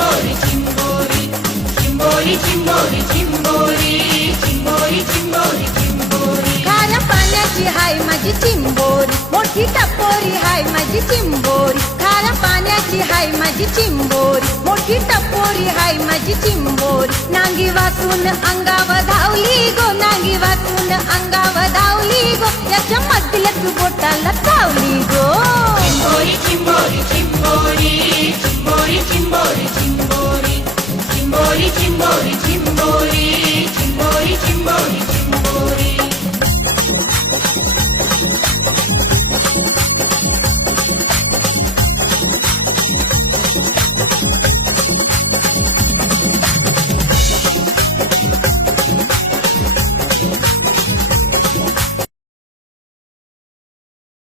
चिंबोरी चिंबोरी चिंबोरी चिंबोरी चिंबोरी चिंबोरी चिंबोरी चिंबोरी खाऱ्या पाण्याची हाय माझी चिंबोरी मोठी टपोरी हाय माझी चिंबोरी खाऱ्या पाण्याची हाय माझी चिंबोरी मोठी टपोरी हाय माझी चिंबोरी नांगी वाचून अंगावर धावली गो नांगी वाचून अंगावर धावली गो याच्या मधल्या तू बोटाला चावली गो चिंबोरी चिंबोरी चिंबोरी चिंबोरी चिंबोरी चिंबोरी चिंबोरी चिंबोरी चिंबोरी चिंबोरी चिंबोरी चिंबोरी